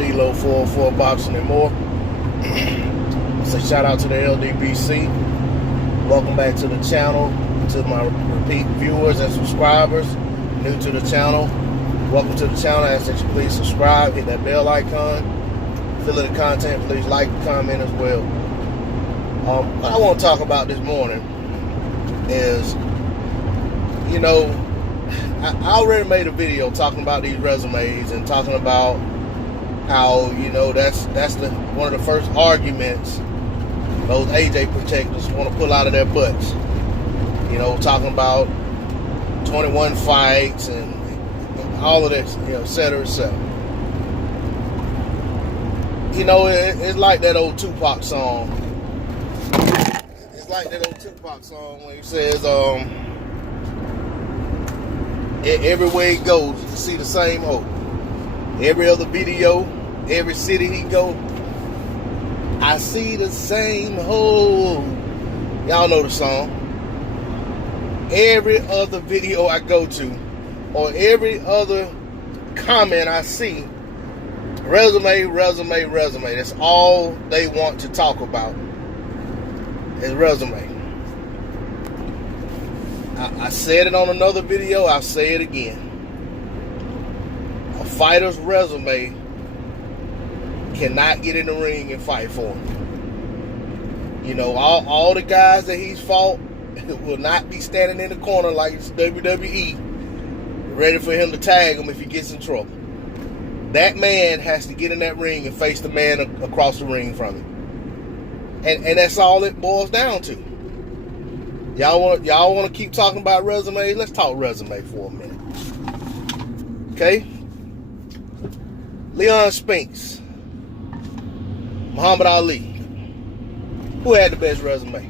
D-Lo 404 Boxing and More. So shout out to the LDBC. Welcome back to the channel. To my repeat viewers and subscribers new to the channel, welcome to the channel. I ask that you please subscribe, hit that bell icon. Feel the content, please like and comment as well. What I want to talk about this morning is, you know, I already made a video talking about these resumes and talking about how, you know, that's one of the first arguments those AJ protectors want to pull out of their butts. You know, talking about 21 fights and all of this, you know, et cetera, et cetera. You know, it's like that old Tupac song. It's like that old Tupac song when he says, everywhere he goes, you see the same hope. Every other video, every city he go, I see the same hope. Y'all know the song. Every other video I go to, or every other comment I see, resume. That's all they want to talk about is resume. I said it on another video, I'll say it again. A fighter's resume cannot get in the ring and fight for him. You know, all the guys that he's fought will not be standing in the corner like it's WWE, ready for him to tag him if he gets in trouble. That man has to get in that ring and face the man across the ring from him. And that's all it boils down to. Y'all want to keep talking about resumes? Let's talk resume for a minute. Okay? Leon Spinks, Muhammad Ali. Who had the best resume?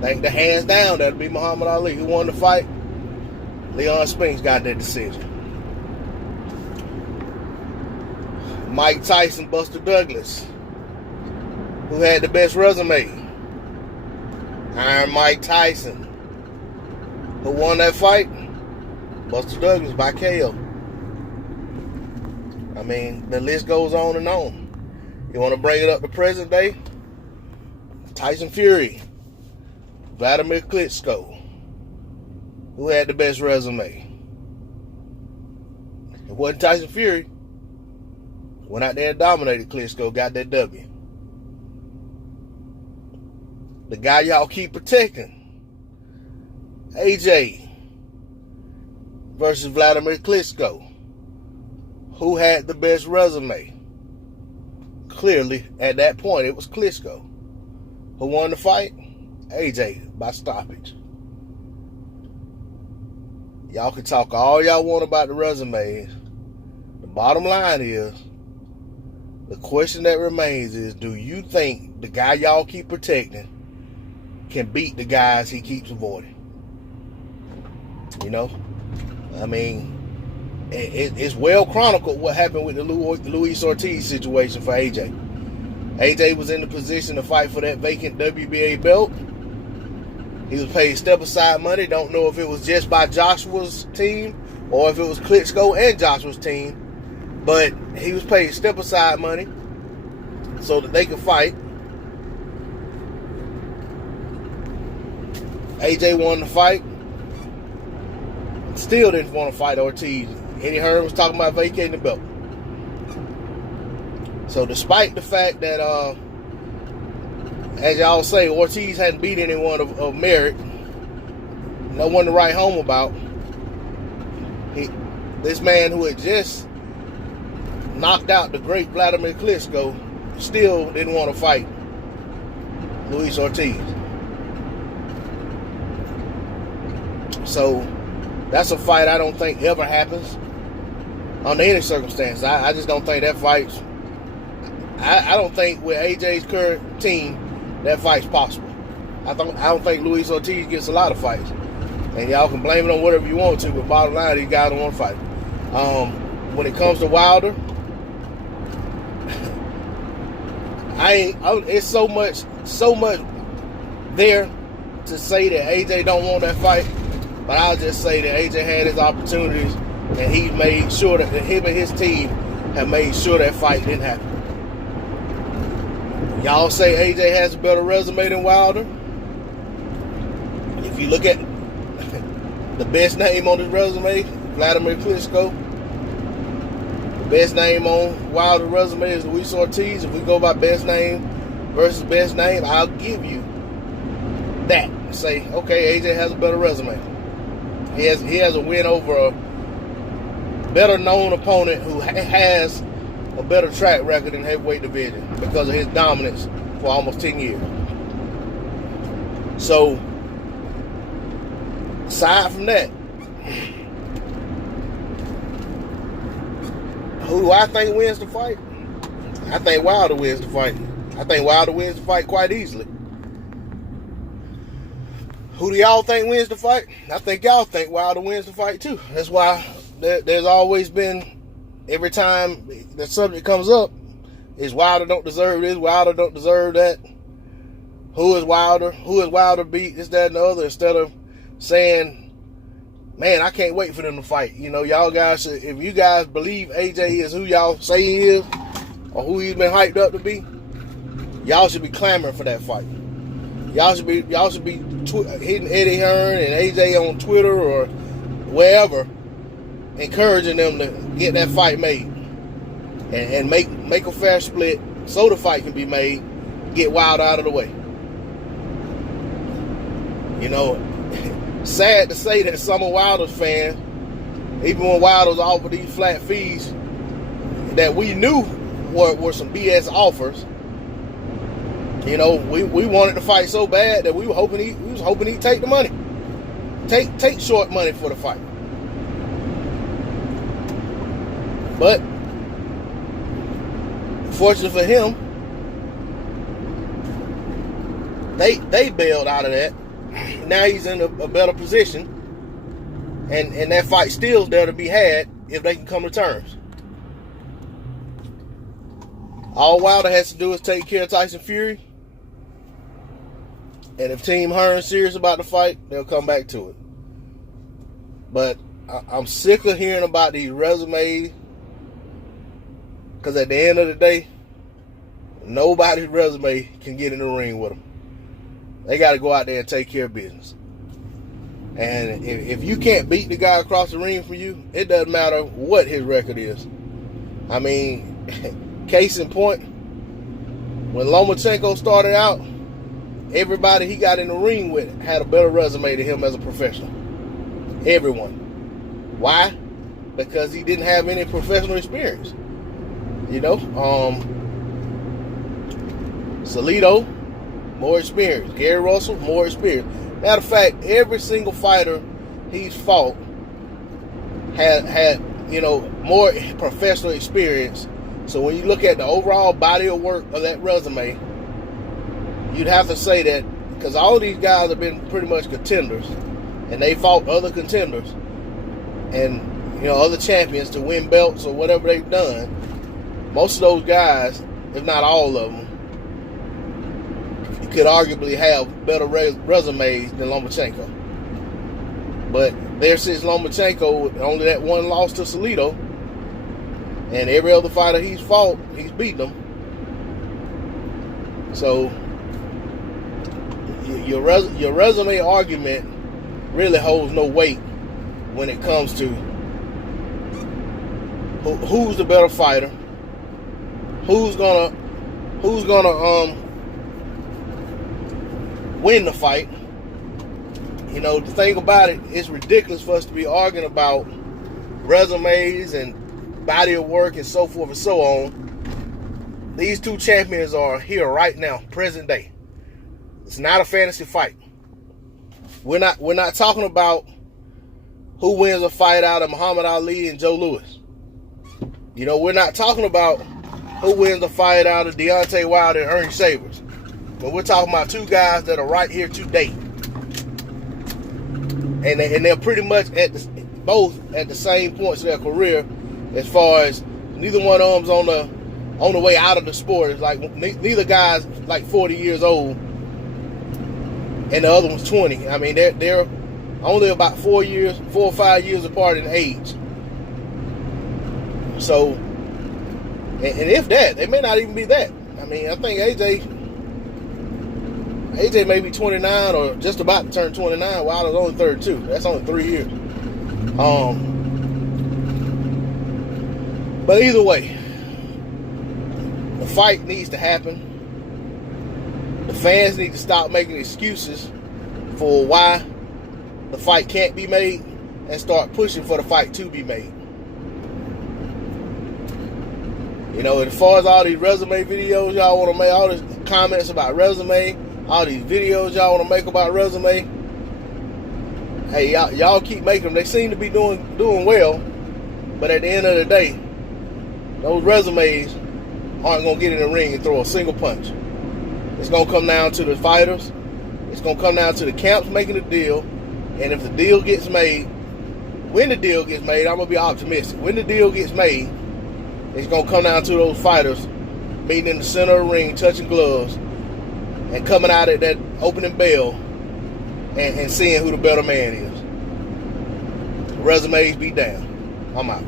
Like the hands down, that'll be Muhammad Ali. Who won the fight? Leon Spinks got that decision. Mike Tyson, Buster Douglas. Who had the best resume? Iron Mike Tyson. Who won that fight? Buster Douglas by KO. I mean, the list goes on and on. You want to bring it up to present day? Tyson Fury. Vladimir Klitschko. Who had the best resume? It wasn't Tyson Fury. Went out there and dominated Klitschko, got that W. The guy y'all keep protecting, AJ versus Vladimir Klitschko. Who had the best resume? Clearly, at that point, it was Klitschko. Who won the fight? AJ by stoppage. Y'all can talk all y'all want about the resumes. The bottom line is, the question that remains is, do you think the guy y'all keep protecting can beat the guys he keeps avoiding? You know? I mean, it's well chronicled what happened with the Luis Ortiz situation for AJ. AJ was in the position to fight for that vacant WBA belt. He was paid step-aside money. Don't know if it was just by Joshua's team or if it was Klitschko and Joshua's team. But he was paid step-aside money so that they could fight. AJ won the fight. Still didn't want to fight Ortiz. Eddie Hearn was talking about vacating the belt. So despite the fact that, as y'all say, Ortiz hadn't beat anyone of merit, no one to write home about, this man who had just knocked out the great Vladimir Klitschko still didn't want to fight Luis Ortiz. So that's a fight I don't think ever happens under any circumstance. I just don't think that fight's... I don't think with AJ's current team that fight's possible. I don't think Luis Ortiz gets a lot of fights. And y'all can blame it on whatever you want to, but bottom line, these guys don't want to fight. When it comes to Wilder, it's so much there to say that AJ don't want that fight, but I'll just say that AJ had his opportunities and he made sure that him and his team have made sure that fight didn't happen. Y'all say AJ has a better resume than Wilder. If you look at the best name on his resume, Vladimir Klitschko. The best name on Wilder's resume is Luis Ortiz. If we go by best name versus best name, I'll give you that. Say, okay, AJ has a better resume. He has a win over a better known opponent who has a better track record in heavyweight division because of his dominance for almost 10 years. So, aside from that, who do I think wins the fight? I think Wilder wins the fight. I think Wilder wins the fight quite easily. Who do y'all think wins the fight? I think y'all think Wilder wins the fight too. That's why there's always been, every time the subject comes up, is Wilder don't deserve this, Wilder don't deserve that. Who is Wilder? Who is Wilder beat? This, that, and the other. Instead of saying, man, I can't wait for them to fight. You know, y'all guys should, if you guys believe AJ is who y'all say he is, or who he's been hyped up to be, y'all should be clamoring for that fight. Y'all should be hitting Eddie Hearn and AJ on Twitter or wherever, encouraging them to get that fight made and make a fair split so the fight can be made. Get Wilder out of the way. You know, sad to say that some of Wilder's fans, even when Wilder's offered these flat fees that we knew were some BS offers. You know, we wanted to fight so bad that we was hoping he'd take the money. Take short money for the fight. But fortunately for him, they bailed out of that. Now he's in a better position. And that fight still's there to be had if they can come to terms. All Wilder has to do is take care of Tyson Fury. And if Team Hearn's serious about the fight, they'll come back to it. But I'm sick of hearing about these resumes. Because at the end of the day, nobody's resume can get in the ring with them. They got to go out there and take care of business. And if you can't beat the guy across the ring from you, it doesn't matter what his record is. I mean, case in point, when Lomachenko started out, everybody he got in the ring with had a better resume than him as a professional. Everyone. Why? Because he didn't have any professional experience. You know, Salido, more experience. Gary Russell, more experience. Matter of fact, every single fighter he's fought had more professional experience. So when you look at the overall body of work of that resume, you'd have to say that, because all of these guys have been pretty much contenders, and they fought other contenders and other champions to win belts or whatever they've done. Most of those guys, if not all of them, could arguably have better resumes than Lomachenko. But there since Lomachenko, only that one loss to Salido, and every other fighter he's fought, he's beaten them. So your resume argument really holds no weight when it comes to who's the better fighter, who's gonna win the fight. The thing about it, it's ridiculous for us to be arguing about resumes and body of work and so forth and so on. These two champions are here right now, present day. It's not a fantasy fight. We're not talking about who wins a fight out of Muhammad Ali and Joe Louis. We're not talking about who wins a fight out of Deontay Wilder and Ernie Shavers. But we're talking about two guys that are right here today. And they're pretty much both at the same points of their career, as far as neither one of them's on the way out of the sport. It's like neither guy's like 40 years old and the other one's 20. I mean, they're only about 4 or 5 years apart in age. So And if that, it may not even be that. I mean, I think AJ may be 29 or just about to turn 29. Wilder's only 32. That's only 3 years. But either way, the fight needs to happen. The fans need to stop making excuses for why the fight can't be made and start pushing for the fight to be made. You know, as far as all these resume videos y'all want to make, all these comments about resume, all these videos y'all want to make about resume, hey, y'all keep making them. They seem to be doing well, but at the end of the day, those resumes aren't going to get in the ring and throw a single punch. It's going to come down to the fighters. It's going to come down to the camps making the deal. And if the deal gets made, when the deal gets made, I'm going to be optimistic. When the deal gets made, it's going to come down to those fighters meeting in the center of the ring, touching gloves, and coming out at that opening bell and seeing who the better man is. Resumes be down. I'm out.